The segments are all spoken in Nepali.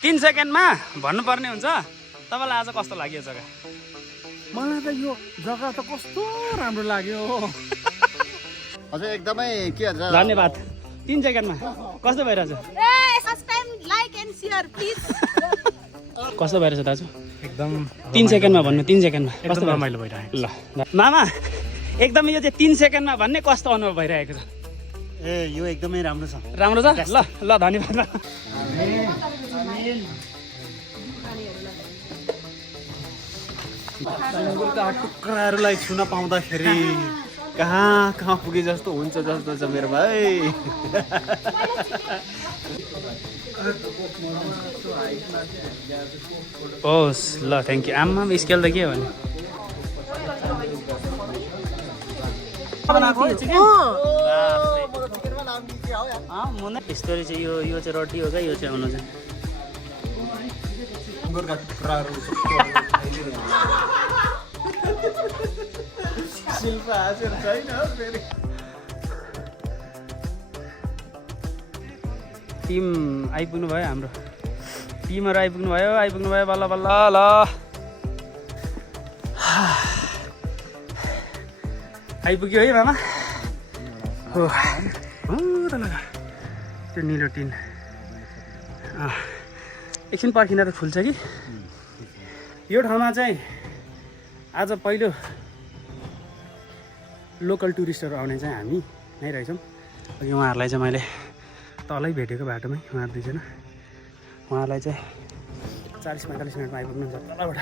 3 सेकेन्डमा भन्नुपर्ने हुन्छ तपाईँलाई आज कस्तो लाग्यो जग्गा? मलाई त यो जग्गा त कस्तो राम्रो लाग्यो हजुर एकदमै के भन्छ धन्यवाद 3 सेकेन्डमा कस्तो भइरहेछ subscribe like and share please कस्तो भइरहेछ दाजु एकदम 3 सेकेन्डमा भन्नु 3 सेकेन्डमा कस्तो रमाइलो भइरहेको ल मामा एकदम यो चाहिँ 3 सेकेन्डमा भन्ने कस्तो अनुभव भइरहेको छ ए यो एकदमै राम्रो छ राम्रो छ ल ल धन्यवाद ल सुँगुरका टुक्राहरूलाई छुन पाउँदाखेरि कहाँ कहाँ पुगे जस्तो हुन्छ जस्तो छ मेरो भाइ होस् ल थ्याङ्क यू आम्मा स्केल त के हो भने यस्तो चाहिँ यो चाहिँ रड्डी हो क्या यो चाहिँ आउनु चाहिँ सुँगुरका टुक्राहरू शिल्प हाँसेर छैन फेरि टिम आइपुग्नु भयो हाम्रो टिमहरू आइपुग्नु भयो बल्ल बल्ल ल आइपुग्यो है मामा हो त लगा त्यो निलो टिन एकछिन पर्खिँदा त खुल्छ कि यो ठाउँमा चाहिँ आज पहिलो लोकल टुरिस्टहरू आउने चाहिँ हामी नै रहेछौँ अघि उहाँहरूलाई चाहिँ मैले तलै भेटेको बाटोमै उहाँहरू दुईजना उहाँहरूलाई चाहिँ 40-45 मिनटमा आइपुग्नुहुन्छ तलबाट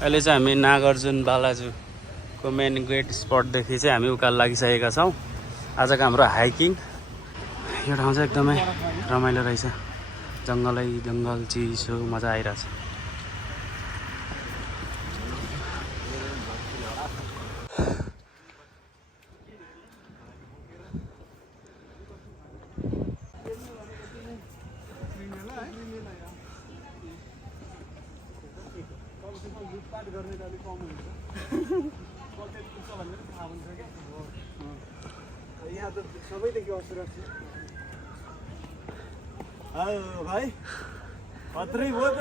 अहिले चाहिँ हामी नागार्जुन बालाजुको मेन गेट स्पटदेखि चाहिँ हामी उकालो लागिसकेका छौँ आजको हाम्रो हाइकिङ यो ठाउँ चाहिँ एकदमै रमाइलो रहेछ जङ्गल चिसो मजा आइरहेछ भाइ खत्रै भयो त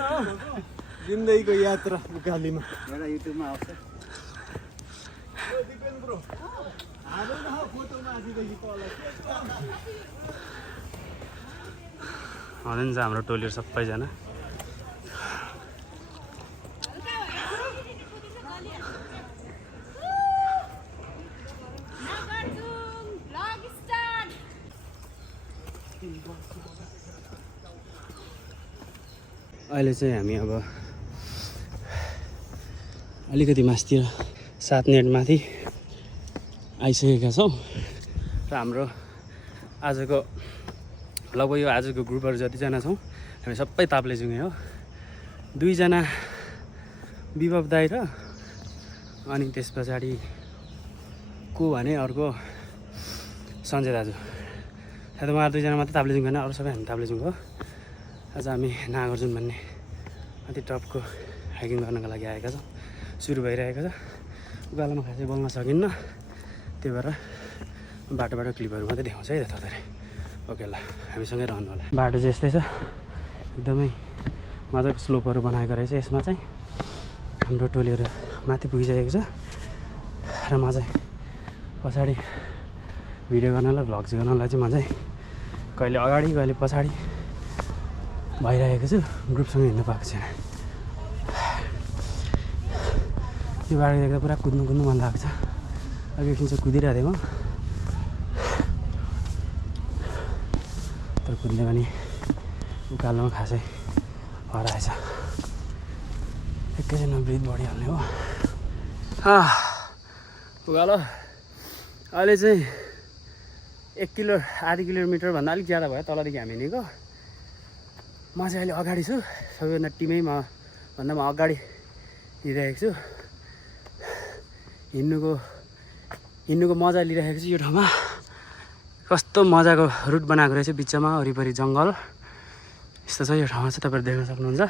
जिन्दगीको यात्रा उकालीमा एउटा युट्युबमा आउँछ हुन्छ हाम्रो टोलीहरु सबैजना अहिले चाहिँ हामी अब अलिकति मास्तिर 7 मिनेट माथि आइसकेका छौँ र हाम्रो आजको लगभग यो आजको ग्रुपहरु जतिजना छौँ हामी सबै ताप्लेजुङे हो 2 जना विभव दाइ र अनि त्यस पछाडि को भने अर्को सञ्जय दाजु सायद उहाँहरु 2 जना मात्रै ताप्लेजुङ हैन अरु सबै हामी ताप्लेजुङ हो आज हामी नागार्जुन भन्ने अति टपको हाइकिङ गर्नको लागि आएका छौँ सुरु भइरहेको छ उकालोमा खासै बोल्न सकिन्न त्यही भएर बाटोबाट क्लिपहरु मात्रै देखाउँछ है थोरै ओके ल हामीसँगै रहनु होला बाटो चाहिँ यस्तै छ एकदमै मजाको स्लोपहरु बनाएको रहेछ यसमा चाहिँ हाम्रो टोलीहरु माथि पुगिसकेको छ र म चाहिँ पछाडि भिडियो गर्नलाई भ्लग्स गर्नलाई चाहिँ म चाहिँ कहिले अगाडि कहिले पछाडि भइरहेको छु ग्रुपसँग हिँड्नु पाएको छैन यो बाटो देख्दा पुरा कुद्नु मन लागेको छ अघि एकछिन चाहिँ कुदिरहेको थिएँ म तर कुद्ने पनि उकालोमा खासै हराएछ एकैछिनमा ब्रिथ बढिहाल्ने हो उकालो अहिले चाहिँ 1 किलोमिटर भन्दा अलिक ज्यादा भयो तलदेखि हामी हिँडेको म चाहिँ अहिले अगाडि छु सबैभन्दा टिमै भन्दा म अगाडि हिँडिरहेको छु हिँड्नुको मजा लिइरहेको छु यो ठाउँमा कस्तो मजाको रुट बनाएको रहेछ बिचमा वरिपरि जङ्गल यस्तो छ यो ठाउँमा चाहिँ तपाईँहरू देख्न सक्नुहुन्छ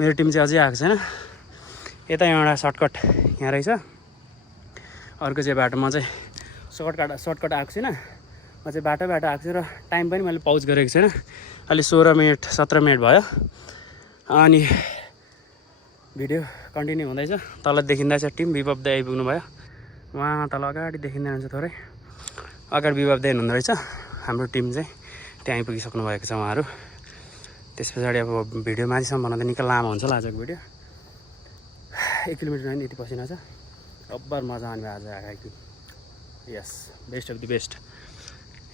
मेरो टिम चाहिँ अझै आएको छैन यता एउटा सर्टकट यहाँ रहेछ अर्को चाहिँ बाटोमा चाहिँ सर्टकट आएको छैन म चाहिँ बाटो आएको छु र टाइम पनि मैले पाउज गरेको छैन अहिले 16 मिनट 17 मिनट भयो अनि भिडियो कन्टिन्यू हुँदैछ तल देखिँदैछ टिम विभव दाइ आइपुग्नु भयो उहाँ तल अगाडि देखिँदै हुन्छ थोरै अगाडि विभव दाइ हुनुहुँदो रहेछ हाम्रो टिम चाहिँ त्यहाँ आइपुगिसक्नु भएको छ उहाँहरू त्यस पछाडि अब भिडियो माथिसम्म बनाउँदा निकै लामो हुन्छ होला आजको भिडियो 1 किलोमिटर होइन यति पसिना छ अब्बर मजा आउने आज hiking yes best of the best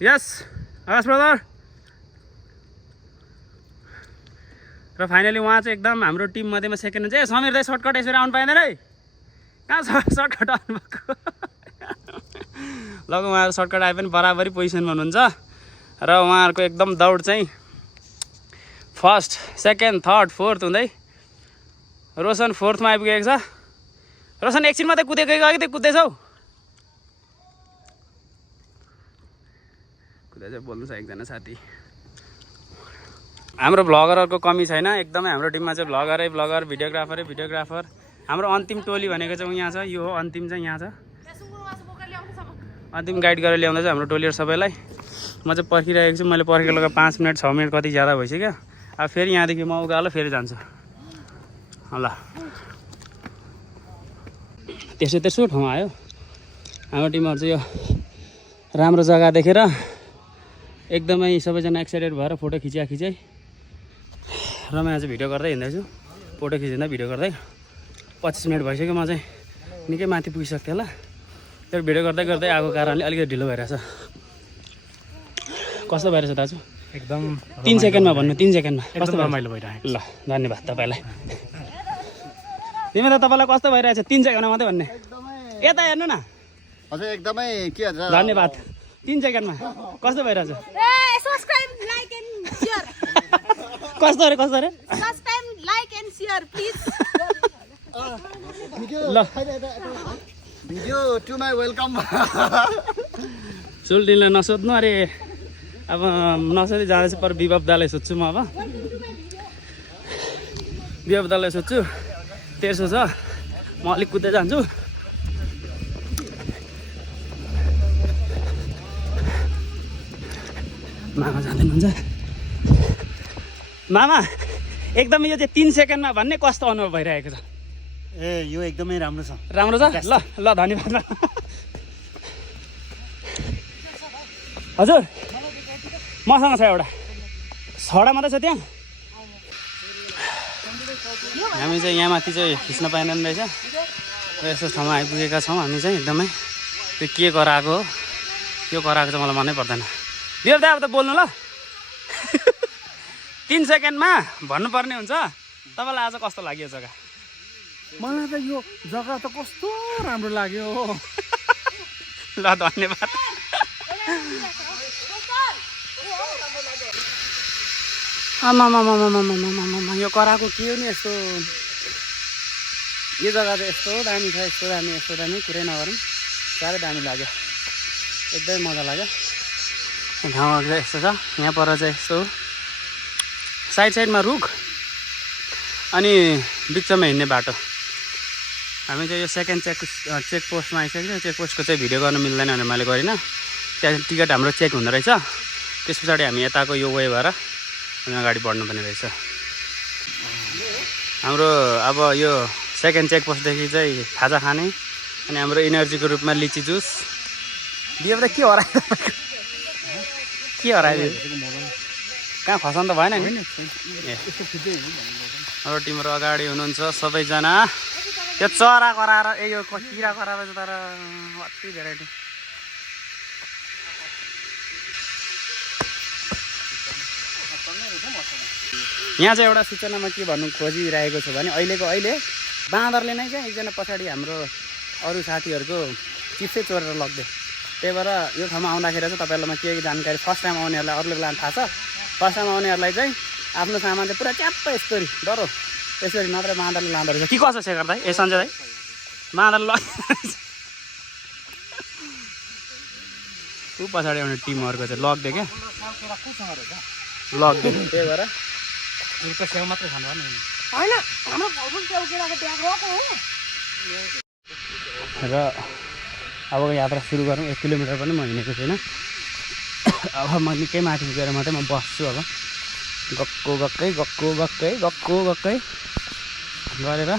yes Akash brother र फाइनली उहाँ चाहिँ एकदम हाम्रो टिम मध्येमा सेकेन्ड हुन्छ ए समीर दाइ सर्टकट यसरी आउनु पाएन है कहाँ सर्टकट आउनु भएको लग उहाँहरू सर्टकट आए पनि बराबरी पोजिसनमा हुनुहुन्छ र उहाँहरूको एकदम दौड चाहिँ फर्स्ट सेकेन्ड थर्ड फोर्थ हुँदै रोशन फोर्थमा आइपुगेको छ रोशन एकछिन मात्रै कुदेको कि त्यो कुद्दैछौ कुदै चाहिँ बोल्नु छ एकजना साथी हाम्रो भ्लगरहरूको कमी छैन एकदमै हाम्रो टिममा चाहिँ भ्लगर भिडियोग्राफर हाम्रो अन्तिम टोली भनेको चाहिँ यहाँ छ यो हो अन्तिम चाहिँ यहाँ छ अन्तिम गाइड गरेर ल्याउँदा चाहिँ हाम्रो टोलीहरू सबैलाई म चाहिँ पर्खिरहेको छु मैले पर्खेको 5 मिनट 6 मिनट कति ज्यादा भइसक्यो अब फेरि यहाँदेखि म उकालो फेरि जान्छु ल त्यसो ठाउँ आयो हाम्रो टिमहरू चाहिँ यो राम्रो जग्गा देखेर एकदमै सबैजना एक्साइटेड भएर फोटो खिचाइ र म यहाँ चाहिँ भिडियो गर्दै हिँड्दैछु फोटो खिचिँदा भिडियो गर्दै 25 मिनट भइसक्यो म चाहिँ निकै माथि पुगिसकेको थिएँ होला तर भिडियो गर्दै आएको कारणले अलिकति ढिलो भइरहेछ कस्तो भइरहेछ दाजु एकदम 3 सेकेन्डमा भन्नु 3 सेकेन्डमा कस्तो रमाइलो भइरहेको ल धन्यवाद तपाईँलाई तिमी त तपाईँलाई कस्तो भइरहेछ 3 सेकेन्डमा मात्रै भन्ने यता हेर्नु न अझै एकदमै के भन्छ धन्यवाद 3 सेकेन्डमा कस्तो भइरहेछ Subscribe, like and share. कस्तो अरे Subscribe, like and share, please. ल भिडियो टु माई वेलकम सुल्टिनलाई नसोध्नु अरे अब नसोधी जाँदैछ पर विभव दालाई सोध्छु म अब विभव दालाई सोध्छु तेर्सो छ म अलिक कुद्दै जान्छु मामा जाँदैनुहुन्छ मामा एकदमै यो चाहिँ 3 सेकेन्डमा भन्ने कस्तो अनुभव भइरहेको छ ए यो एकदमै राम्रो छ राम्रो छ ल धन्यवाद हजुर मसँग छ एउटा छवटा मात्रै छ त्यहाँ हामी चाहिँ यहाँ माथि चाहिँ खिच्न पाइँदैन रहेछ र यस्तो ठाउँमा आइपुगेका छौँ हामी चाहिँ एकदमै त्यो के गराएको हो त्यो गराएको चाहिँ मलाई मनै पर्दैन दियो दाइ अब त बोल्नु ल 3 सेकेन्डमा भन्नुपर्ने हुन्छ तपाईँलाई आज कस्तो लाग्यो जग्गा मलाई त यो जग्गा त कस्तो राम्रो लाग्यो ल धन्यवाद आमामामामामामामामा यो कराएको के हो नि यस्तो यो जग्गा चाहिँ यस्तो दामी छ यस्तो दामी कुरै नगरौँ साह्रै दामी लाग्यो एकदमै मजा लाग्यो ठाउँहरू चाहिँ यस्तो छ यहाँ पर चाहिँ यस्तो साइडमा रुख अनि बिचमा हिँड्ने बाटो हामी चाहिँ यो सेकेन्ड चेक पोस्टमा आइसक्यो चेक पोस्टको चाहिँ भिडियो गर्नु मिल्दैन भनेर मैले गरिनँ त्यहाँ टिकट हाम्रो चेक हुँदो रहेछ त्यस पछाडि हामी यताको यो वे भएर अनि अगाडि बढ्नुपर्ने रहेछ हाम्रो अब यो सेकेन्ड चेक पोस्टदेखि चाहिँ खाजा खाने अनि हाम्रो इनर्जीको रूपमा लिची जुस दियो त के हरायो कहाँ खसाउनु त भएन नि अरू टिमहरू अगाडि हुनुहुन्छ सबैजना त्यो चरा कराएर यो किरा कराएर तर कति भेराइटी यहाँ चाहिँ एउटा सूचनामा के भन्नु खोजिरहेको छु भने अहिले बाँदरले नै क्या एकजना पछाडि हाम्रो अरू साथीहरूको चिप्सै चोरेर लग्यो त्यही भएर यो ठाउँमा आउँदाखेरि चाहिँ तपाईँहरूलाई के जानकारी फर्स्ट टाइम आउनेहरूलाई अरूले बेला थाहा छ फर्स्ट टाइम आउनेहरूलाई चाहिँ आफ्नो सामान चाहिँ पुरा च्याप्प यस्तरी डरो यसरी नत्र बाँदरले लाँदो रहेछ के कसो शेखर दाइ ए सञ्जय दाइ बाँदरले ऊ पछाडि आउने टिमहरूको चाहिँ लगिदियो क्या लगिदियो त्यही भएर सेउ मात्रै खानु पर्ने र अबको यात्रा सुरु गरौँ 1 किलोमिटर पनि म हिँडेको छुइनँ अब म निकै माथि पुगेर मात्रै म बस्छु अब गक्को गक्कै गरेर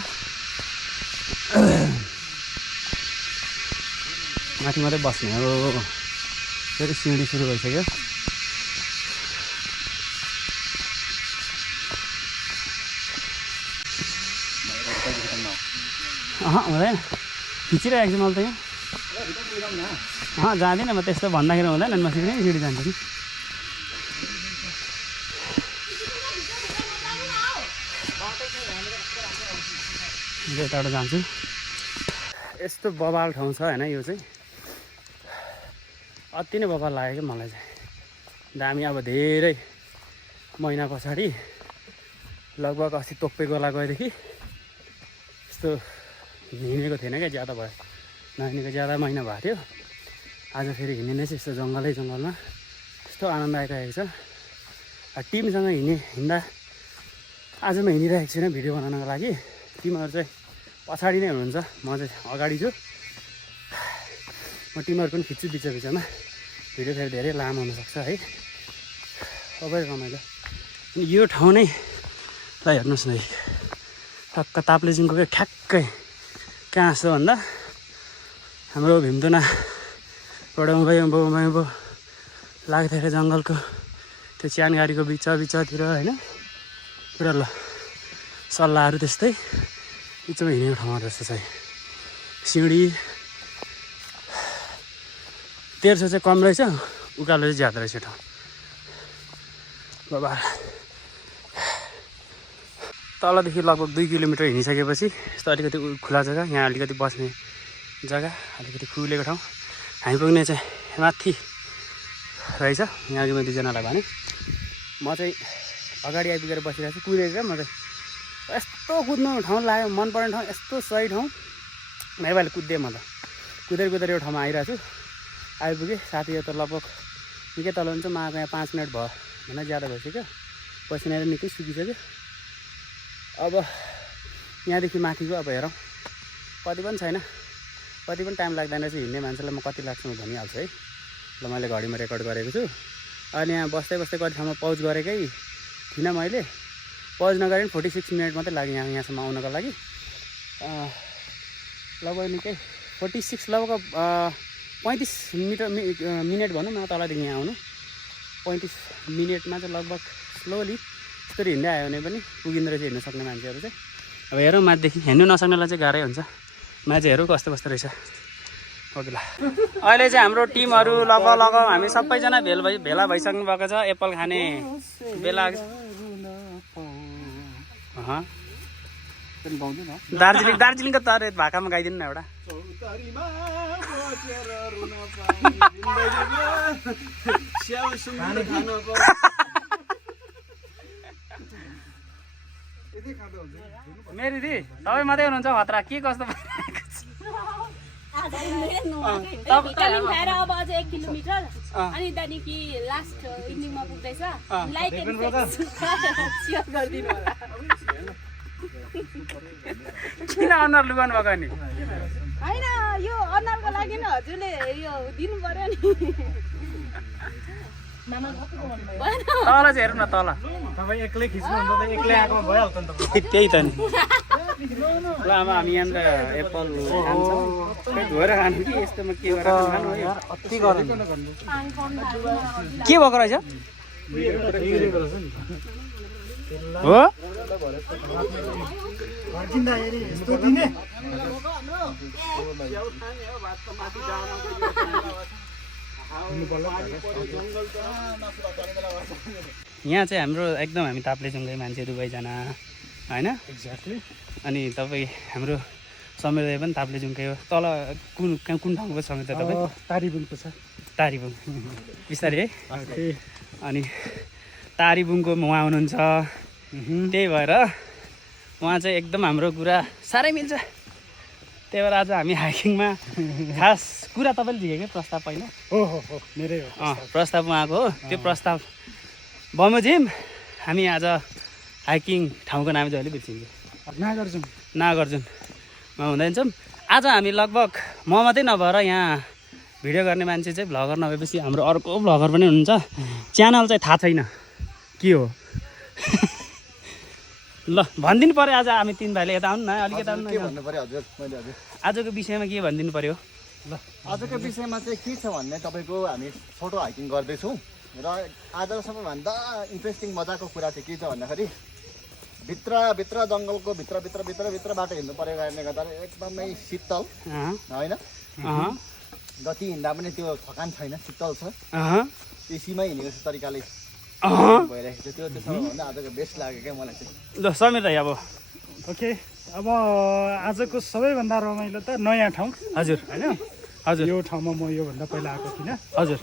माथि मात्रै बस्ने हो फेरि सिँढी सुरु भइसक्यो हुँदैन खिचिरहेको छु मैले त यहाँ जाँदिनँ म त्यस्तो भन्दाखेरि हुँदैन म सिँढी जान्छु नि यताबाट जान्छु यस्तो बबाल ठाउँ छ होइन यो चाहिँ अति नै बबाल लाग्यो क्या मलाई चाहिँ दामी अब धेरै महिना पछाडि लगभग अस्ति तोक्पे गोला गएदेखि यस्तो हिँडेको थिएन क्या ज्यादा भयो नहिँडेको ज्यादा महिना भएको थियो आज फेरि हिँड्ने चाहिँ यस्तो जङ्गलमा यस्तो आनन्द आइरहेको छ टिमसँग हिँड्दा आज म हिँडिरहेको छुइनँ भिडियो बनाउनको लागि टिमहरू चाहिँ पछाडि नै हुनुहुन्छ म चाहिँ अगाडि छु म टिमहरू पनि खिच्छु बिचमा भिडियो फेरि धेरै लामो हुनसक्छ है सबै रमाइलो अनि यो ठाउँ नै ल हेर्नुहोस् न टक्क ताप्लेजुङको ठ्याक्कै कहाँ छ भन्दा हाम्रो भीमतुनाबाट उँभो लाग्दाखेरि जङ्गलको त्यो च्यानगारीको बिचतिर होइन पुरा ल सल्लाहहरू त्यस्तै बिचमा हिँडेको ठाउँमा जस्तो चाहिँ सिँढी 1300 चाहिँ कम रहेछ उकालो चाहिँ ज्यादा रहेछ ठाउँ बाबा तलदेखि लगभग 2 किलोमिटर हिँडिसकेपछि यस्तो अलिकति खुला जग्गा यहाँ अलिकति बस्ने जग्गा अलिकति खुलेको ठाउँ हामी पुग्ने चाहिँ माथि रहेछ यहाँ अघि मैले 2जनालाई भने म चाहिँ अगाडि आइपुगेर बसिरहेको छु कुदेर म चाहिँ यस्तो कुद्नु ठाउँ लाग्यो मन पर्ने ठाउँ यस्तो सही ठाउँ नेपाली कुद्देँ म त कुदेर यो ठाउँमा आइरहेको छु आइपुगेँ साथीहरू त लगभग निकै तल हुन्छ म आएको यहाँ 5 मिनट भयो भन्दा ज्यादा भइसक्यो पसिना निकै सुकिसक्यो अब यहाँदेखि माथिको अब हेरौँ कति पनि छैन कति पनि टाइम लाग्दैन रहेछ हिँड्ने मान्छेलाई म कति लाग्छ म भनिहाल्छु है ल मैले घडीमा रेकर्ड गरेको छु अनि यहाँ बस्दै कति ठाउँमा पौज गरेकै थिइनँ मैले पौज नगरेर 46 मिनट मात्रै लाग्यो यहाँसम्म आउनको लागि लगभग निकै 46 लगभग 35 मिनट भनौँ न तलदेखि यहाँ आउनु 35 मिनटमा चाहिँ लगभग स्लोली यस्तरी हिँड्दै आयो भने पनि पुगिँदो रहेछ हिँड्न सक्ने मान्छेहरू चाहिँ अब हेरौँ माथिदेखि हिँड्नु नसक्नेलाई चाहिँ गाह्रै हुन्छ माथि हेरौँ कस्तो कस्तो रहेछ ओके ल अहिले चाहिँ हाम्रो टिमहरू लगभग हामी सबैजना भेला भइसक्नु भएको छ एप्पल खाने बेला दार्जिलिङको तर भाकामा गाइदिनु न एउटा मेरी दिदी तपाईँ मात्रै हुनुहुन्छ खतरा के कस्तो खाएर अब अझ 1 किलोमिटर अनि त्यहाँदेखि लास्ट इन्डिङमा पुग्दैछ लाइक एन्ड सेयर गरिदिनु होला किन अनुहार लुगाउनु भएको नि होइन यो अनुहारको लागि नि हजुरले यो दिनु पर्यो नि तल चाहिँ हेर्नु न तल तपाईँ एक्लै खिच्नुहुन्छ त एक्लै आएको भइहाल्छ नि त त्यही त नि ल अब हामी यहाँनिर एप्पल खान्छौँ धोएर खानु कि यस्तोमा के गरेर खानु है अति गरम के भएको रहेछ हो यहाँ चाहिँ हाम्रो एकदम हामी ताप्लेजुङकै मान्छे दुवैजना होइन एक्ज्याक्टली अनि तपाईँ हाम्रो समीरदाइ पनि ताप्लेजुङकै हो तल कुन ठाउँको समीर तपाईँ तारिबुङको छ तारिबुङ बिस्तारै है अनि तारिबुङको उहाँ हुनुहुन्छ त्यही भएर उहाँ चाहिँ एकदम हाम्रो कुरा साह्रै मिल्छ त्यही भएर आज हामी हाइकिङमा खास कुरा तपाईँले दिएको प्रस्ताव पहिला हो मेरै हो प्रस्ताव उहाँको हो त्यो प्रस्ताव बमोजिम हामी आज हाइकिङ ठाउँको नाम चाहिँ अहिले बिर्सिन्छ नागार्जुनमा हुँदैछौँ आज हामी लगभग म मात्रै नभएर यहाँ भिडियो गर्ने मान्छे चाहिँ भ्लगर नभएपछि हाम्रो अर्को भ्लगर पनि हुनुहुन्छ च्यानल चाहिँ थाहा छैन के हो ल भनिदिनु पऱ्यो आज हामी 3 भाइले यता आउनु न अलिक यता आउनु के भन्नु पर्यो हजुर मैले हजुर आजको विषयमा के भनिदिनु पऱ्यो ल आजको विषयमा चाहिँ के छ भन्ने तपाईँको हामी छोटो हाइकिङ गर्दैछौँ र आज सबैभन्दा इन्ट्रेस्टिङ मजाको कुरा चाहिँ के छ भन्दाखेरि भित्र जङ्गलको भित्र बाटो हिँड्नु परेको कारणले गर्दा एकदमै शीतल होइन जति हिँड्दा पनि त्यो थकान छैन शीतल छ एसीमै हिँडेको जस्तो तरिकाले भइरहेको थियो त्यो सबैभन्दा आजको बेस्ट लाग्यो क्या मलाई चाहिँ ल समीर दाइ अब ओके अब आजको सबैभन्दा रमाइलो त नयाँ ठाउँ हजुर होइन हजुर यो ठाउँमा म योभन्दा पहिला आएको थिइनँ हजुर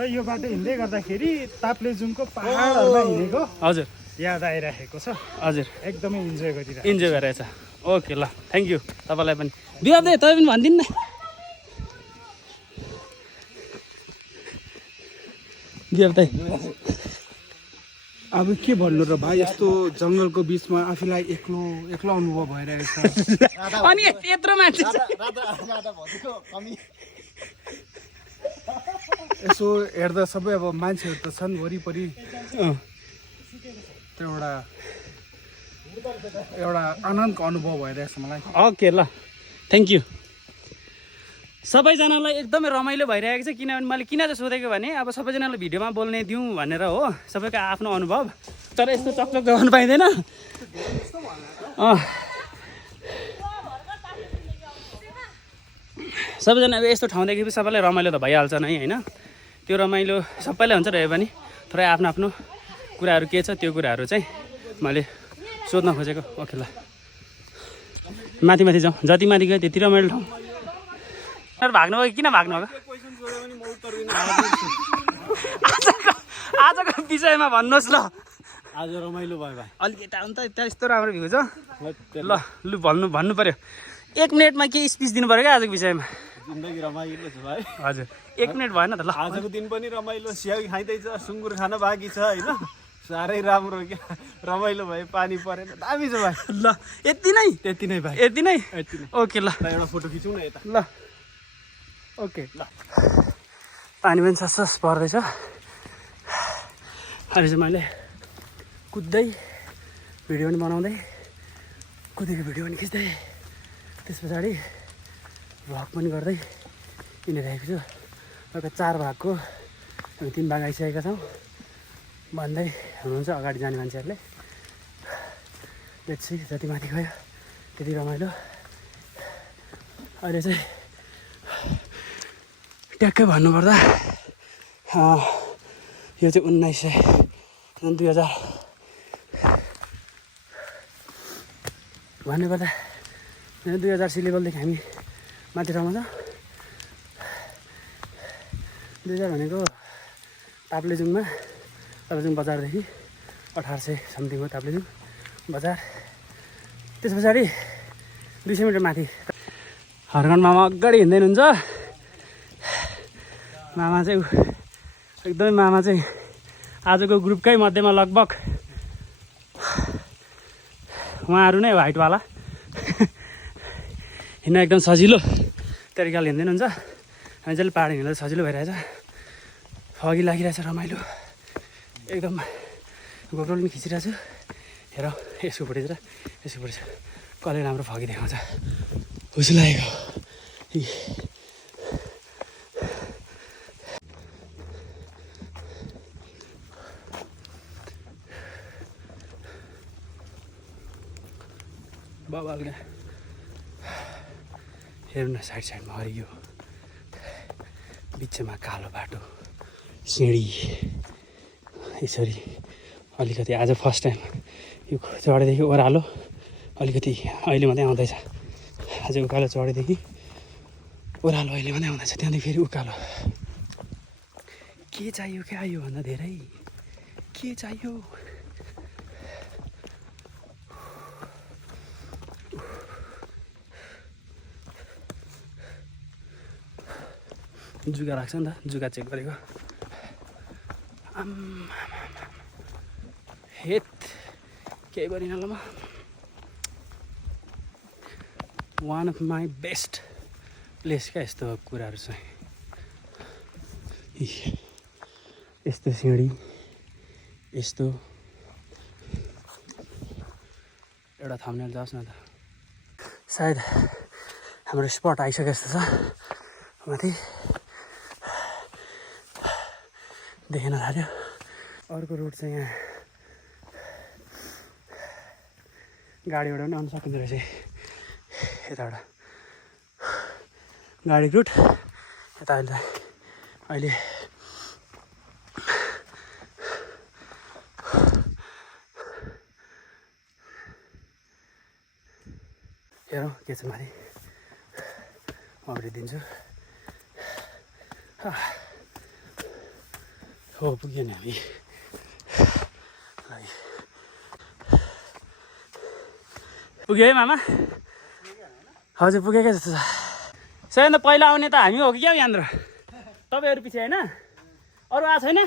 र यो बाटो हिँड्दै गर्दाखेरि ताप्लेजुङको पहाडहरूमा हिँडेको हजुर याद आइरहेको छ हजुर एकदमै इन्जोय गरिरहेको इन्जोय गरेछ ओके ल थ्याङ्क यू तपाईँलाई पनि बिहाब दे तपाईँ पनि भनिदिनु न बिहाब दाइ अब के भन्नु र भाइ यस्तो जङ्गलको बिचमा आफूलाई एक्लो अनुभव भइरहेको छ अनि यत्रो मान्छे यसो हेर्दा सबै अब मान्छेहरू त छन् वरिपरि त्यो एउटा आनन्दको अनुभव भइरहेको छ मलाई ओके ल थ्याङ्क यू सबैजनालाई एकदमै रमाइलो भइरहेको छ किनभने मैले किन चाहिँ सोधेको भने अब सबैजनालाई भिडियोमा बोल्ने दिउँ भनेर हो सबैको आफ्नो अनुभव तर यस्तो चकचक गर्नु पाइँदैन सबैजना अब यस्तो ठाउँ देखेपछि सबैलाई रमाइलो त भइहाल्छ नै होइन त्यो रमाइलो सबैलाई हुन्छ रहे पनि थोरै आफ्नो आफ्नो कुराहरू के छ त्यो कुराहरू चाहिँ मैले सोध्न खोजेको ओके ल माथि जाउँ जति माथि गयो त्यति रमाइलो ठाउँ भाग्नु भयो किन भाग्नु भएको आजको विषयमा भन्नुहोस् ल आज रमाइलो भयो भाइ अलिक यता आउनु त त्यहाँ यस्तो राम्रो भ्यू छ ल लु भन्नु पऱ्यो 1 मिनटमा के स्पिच दिनु पऱ्यो क्या आजको विषयमा जिन्दगी रमाइलो छ भाइ हजुर 1 मिनट भएन त ल आजको दिन पनि रमाइलो स्याउ खाइँदैछ सुँगुर खान बाँकी छ होइन साह्रै राम्रो क्या रमाइलो भयो पानी परेन दामी छ भाइ ल यति नै त्यति नै भाइ यति नै ओके ल एउटा फोटो खिचौँ न यता ल ओके ल पानी पनि सस पर्दैछ अहिले चाहिँ मैले कुद्दै भिडियो पनि बनाउँदै कुदेको भिडियो पनि खिच्दै त्यस पछाडि भ्लग पनि गर्दै किनिरहेको छु। अर्को 4 भागको हामी 3 भाग आइसकेका छौँ भन्दै हुनुहुन्छ अगाडि जाने मान्छेहरूले। लेट्स सी जति माथि गयो त्यति रमाइलो। अहिले चाहिँ ट्याक्कै भन्नुपर्दा यो चाहिँ 2000 भन्नुपर्दा 2000 सी लेभलदेखि हामी माथि ठाउँमा छ। 2000 भनेको ताप्लेजुङमा ताप्लेजुङ बजारदेखि 1800 समथिङ हो ताप्लेजुङ बजार। त्यस पछाडि 200 मिटर माथि हर्कन मामा अगाडि हिँड्दै हुनुहुन्छ। मामा चाहिँ एकदमै मामा चाहिँ आजको ग्रुपकै मध्येमा लगभग उहाँहरू नै वाइटवाला हिँड्न एकदम सजिलो तरिकाले हिँड्दै हुनुहुन्छ। हामी चाहिँ पाहाड हिँड्दा सजिलो भइरहेछ। फगी लागिरहेछ रमाइलो एकदम। गोप्रो पनि खिचिरहेको छु। हेर यसको फुटेज र यसको फुटेज कसले राम्रो फगी देखाउँछ। खुसी लागेको। बाबाले हेर्नु साइडमा हरियो बिचमा कालो बाटो सिँढी यसरी अलिकति आज फर्स्ट टाइम यो चढेदेखि ओह्रालो अलिकति अहिले मात्रै आउँदैछ। आज उकालो चढेदेखि ओह्रालो अहिले मात्रै आउँदैछ। त्यहाँदेखि फेरि उकालो। के चाहियो क्या यो भन्दा धेरै के चाहियो। जुगा राख्छ नि त जुगा चेक गरेको। हेत केही गरिनँ ल म। One of my best place क्या यस्तो कुराहरू चाहिँ। यस्तो सिँढी यस्तो एउटा थम्बनेल जाओस् न त। सायद हाम्रो स्पट आइसके जस्तो छ माथि देखेन थाल्यो। अर्को रुट चाहिँ यहाँ गाडीबाट पनि आउनु सकिँदो रहेछ। यताबाट गाडी रुट यता अहिले हेरौँ के छ माथि। म अपडेट दिन्छु। हो पुग्यो नि हामी। पुग्यो है मामा? हजुर पुगेकै जस्तो छ। सबैभन्दा पहिला आउने त हामी हो कि क्या यहाँनिर? तपाईँहरू पछि होइन? अरू आएको छैन?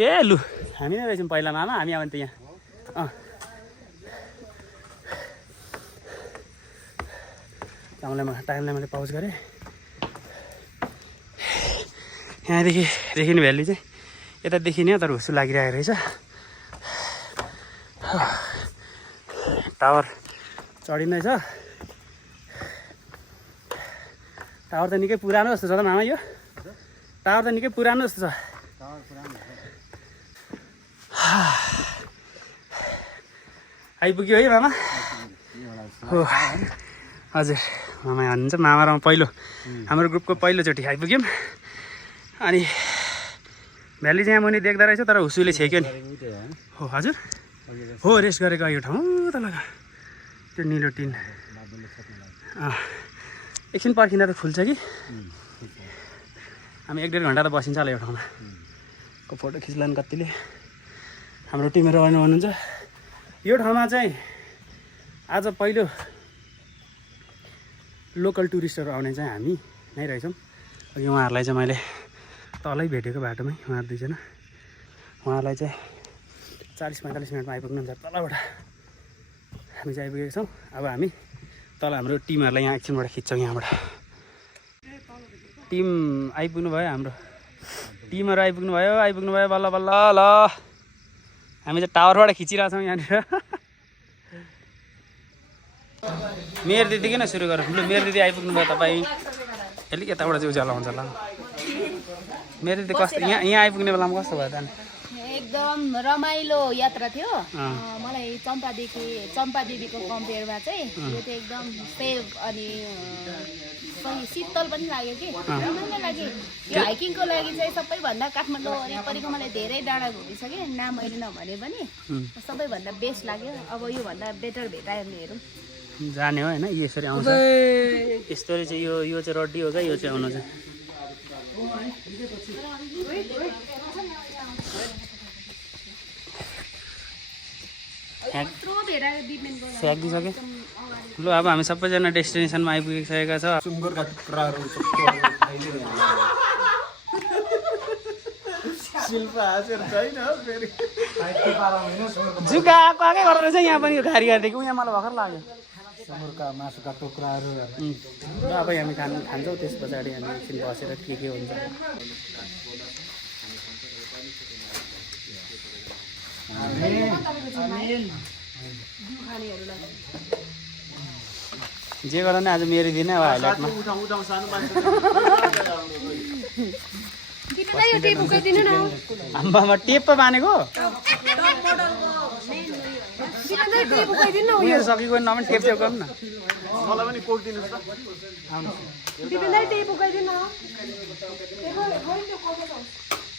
ए लु हामी नै रहेछौँ पहिला मामा। हामी आउने त यहाँ। टाइमलाई मैले पाउज गरेँ। यहाँदेखि देखिने भ्याली चाहिँ यता देखिने तर हुसु लागिरहेको रहेछ। टावर चढिँदैछ। टावर त निकै पुरानो जस्तो छ त मामा। यो टावर त निकै पुरानो जस्तो छ। आइपुग्यो है मामा? हो हजुर मामा भन्नुहुन्छ। मामा र पहिलो हाम्रो ग्रुपको पहिलोचोटि आइपुग्यौँ। अनि भ्याली चाहिँ यहाँ मुनि देख्दो रहेछ तर हुसुले छेक्यो नि। हो हजुर हो रेस्ट गरेको यो ठाउँ त लगा त्यो निलो टिन। एकछिन पर्खिँदा त खुल्छ कि। हामी 1-1.5 घन्टा त बसिन्छ होला यो ठाउँमा। को फोटो खिच्ला नि कतिले। हाम्रो टिमहरू आउनु भन्नुहुन्छ। यो ठाउँमा चाहिँ आज पहिलो लोकल टुरिस्टहरू आउने चाहिँ हामी नै रहेछौँ। अघि उहाँहरूलाई चाहिँ मैले तलै भेटेको बाटोमै उहाँहरू दुईजना। उहाँहरूलाई चाहिँ 40-45 मिनटमा आइपुग्नुहुन्छ तलबाट। हामी चाहिँ आइपुगेको छौँ। अब हामी तल हाम्रो टिमहरूलाई यहाँ एकछिनबाट खिच्छौँ। यहाँबाट टिम आइपुग्नु भयो। हाम्रो टिमहरू आइपुग्नु भयो बल्ल बल्ल। ल हामी चाहिँ टावरबाट खिचिरहेको छौँ यहाँनिर। मेरो दिदी किन सुरु गरौँ? लु मेरो दिदी आइपुग्नु भयो तपाईँ। अलिक यताबाट चाहिँ उज्यालो हुन्छ होला मेरो त कस्तो यहाँ आइपुग्ने बेलामा कस्तो भयो त एकदम रमाइलो यात्रा थियो मलाई चम्पादेवीको कम्पेयरमा चाहिँ यो चाहिँ एकदम सेफ अनि सही शीतल पनि लाग्यो कि रमाइलो लाग्यो यो हाइकिङको लागि चाहिँ सबैभन्दा काठमाडौँ वरिपरिको मलाई धेरै डाँडा घुमिसकेँ नाम मैले नभने पनि सबैभन्दा बेस्ट लाग्यो अब योभन्दा बेटर भेटायो भने हेरौँ जाने हो होइन यसरी आउँछ यस्तरी चाहिँ यो चाहिँ रड्डी हो क्या यो चाहिँ आउनु चाहिँ फ्याँकिदिइसक्यो ल अब हामी सबैजना डेस्टिनेसनमा आइपुगिसकेका छ सुँगुरका टुक्राहरू शिल्पा हाँसेर छैन फेरि जुका आएकै गरेर चाहिँ यहाँ पनि खारी गरिदिएको यहाँ मलाई भर्खर लाग्यो सुँगुरका मासुका टुक्राहरू ल अब हामी खान्छौँ त्यस पछाडि हामी एकछिन बसेर के हुन्छ जे गर नि आज मेरो दिन हो हाइलाइटमा आम्बामा टेप पो बानेको उयो सकेको नभए टेप टेप गर्नु न मलाई पनि कोक दिनुहोस्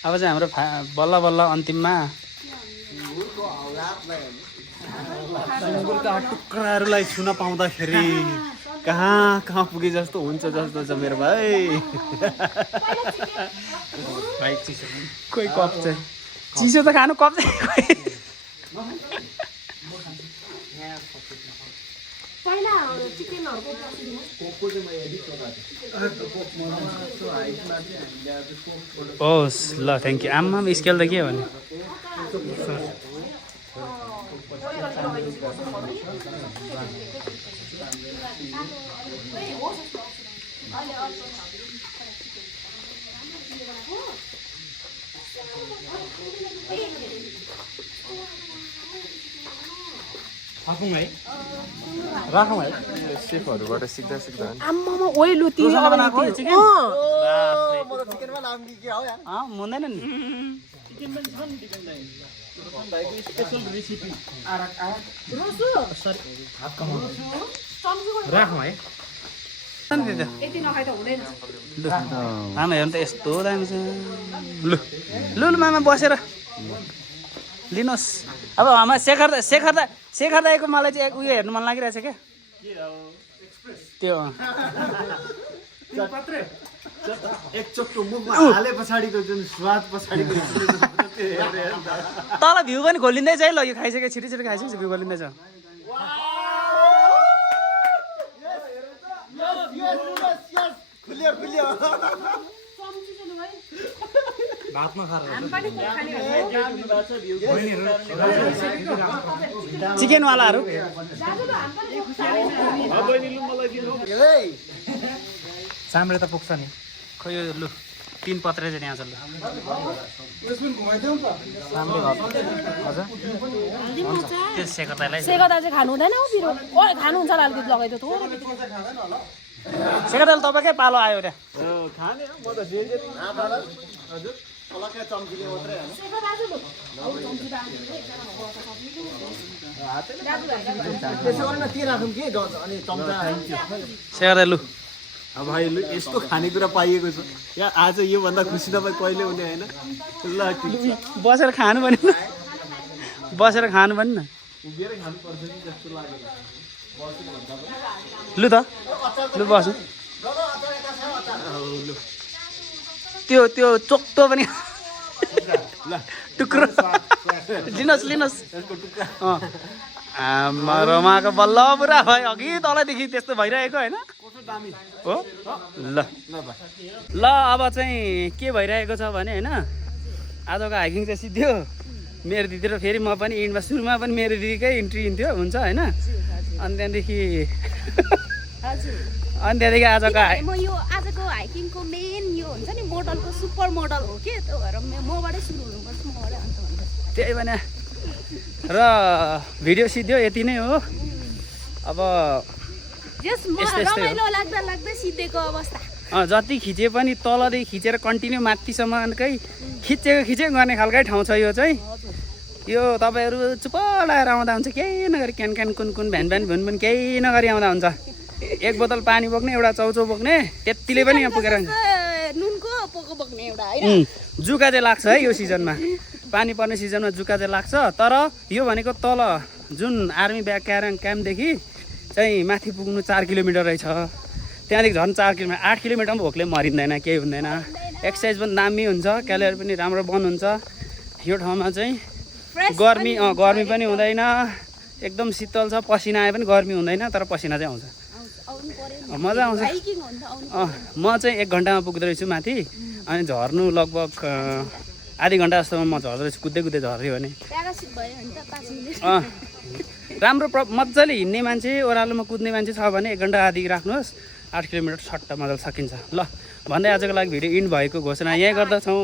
अब चाहिँ हाम्रो बल्ल बल्ल अन्तिममा सुँगुरका टुक्राहरूलाई छुन पाउँदाखेरि कहाँ पुगे जस्तो हुन्छ जस्तो छ मेरो भाइ कोही कप चाहिँ चिसो त खानु कप चाहिँ होस् ल थ्याङ्क यू आम्मा स्केल त के हो भने राखौँ है सेफहरूबाट सिक्दा सिक्दा आम्मामा ओइलो तिमी हुँदैन नि राखौँ है आमा हेर्नु त यस्तो दामी छ लु लु लु मामा बसेर लिनुहोस् अब आमा शेखर दाईको मलाई चाहिँ उयो हेर्नु मन लागिरहेछ क्या त्यो एकचोटको मुखमा हाले पछाडिको जुन स्वाद पछाडिको तल भ्यू पनि खोलिँदैछ है ल यो खाइसक्यो छिटो छिटो खाइसक्यो भ्यू खोलिँदैछ चिकनवालाहरू साम्रे त पुग्छ नि खै यो लु 3 पत्रे चाहिँ यहाँ छ ल त्यो शेखर दाईलाई खानु हुँदैन हौ पिरो खानुहुन्छ होला अलिकति लगाइदियो थोरै शेखर दाईले तपाईँकै पालो आयो रे खाने म त हजुर अलग्गै चम्कीले मात्रै त्यसो गरेर के राखौँ के अनि चम्चा शेखर दाई लु अब भाइ लु यस्तो खानेकुरा पाइएको छ यहाँ आज योभन्दा खुसी तपाईँ कहिले हुने होइन ल बसेर खानु भने न बसेर खानु भने न उभिएरै खानुपर्छ नि जस्तो लाग्यो लु त लु बसु त्यो चोक्तो पनि टुक्रो लिनुहोस् आमा रमाको बल्ल पुरा भयो अघि तलदेखि त्यस्तो भइरहेको होइन हो ल ल अब चाहिँ के भइरहेको छ भने होइन आजको हाइकिङ चाहिँ सिद्धियो मेरो दिदी र फेरि म पनि इन्डमा सुरुमा पनि मेरो दिदीकै इन्ट्री इन्थ्यो हुन्छ होइन अनि त्यहाँदेखि म यो आजको हाइकिङको मेन यो हुन्छ नि मोडलको सुपर मोडल हो के त्यो भएर मबाटै सुरु हुनुपर्छ मबाटै अन्त हुन्छ त्यही भने र भिडियो सिद्धियो यति नै हो अब रमाइलो लाग्दा लाग्दै सिद्धेको अवस्था जति खिचे पनि तलदेखि खिचेर कन्टिन्यू माथिसम्मकै खिचेको गर्ने खालकै ठाउँ छ यो चाहिँ। यो तपाईँहरू चुप लगाएर आउँदा हुन्छ, केही नगरी क्यान क्यान कुन भ्यान भुन केही नगरी आउँदा हुन्छ। एक बोतल पानी बोक्ने, एउटा चाउचाउ बोक्ने, त्यतिले पनि यहाँ पुगेर नुनको पोको बोक्ने एउटा जुका चाहिँ लाग्छ है यो सिजनमा। पानी पर्ने सिजनमा जुका चाहिँ लाग्छ। तर यो भनेको तल जुन आर्मी क्याम्पदेखि चाहिँ माथि पुग्नु 4 किलोमिटर रहेछ। त्यहाँदेखि झन् 4 किलोमिटर 8 किलोमिटर पनि भोकले मरिँदैन, केही हुँदैन। एक्सर्साइज पनि दामी हुन्छ, क्यालोरी पनि राम्रो बन्द हुन्छ। यो ठाउँमा चाहिँ गर्मी पनि हुँदैन, एकदम शीतल छ। पसिना आए पनि गर्मी हुँदैन, तर पसिना चाहिँ आउँछ, मजा आउँछ। म चाहिँ 1 घन्टामा पुग्दो रहेछु माथि, अनि झर्नु लगभग आधी घन्टा जस्तोमा म झर्दो रहेछु। कुद्दै झर्यो भने राम्रो मजाले हिँड्ने मान्छे, ओह्रालोमा कुद्ने मान्छे छ भने 1 घन्टा आधी राख्नुहोस्, 8 किलोमिटर सट्ट मजाले सकिन्छ। ल भन्दै आजको लागि भिडियो इन्ड भएको घोषणा यहीँ गर्दछौँ।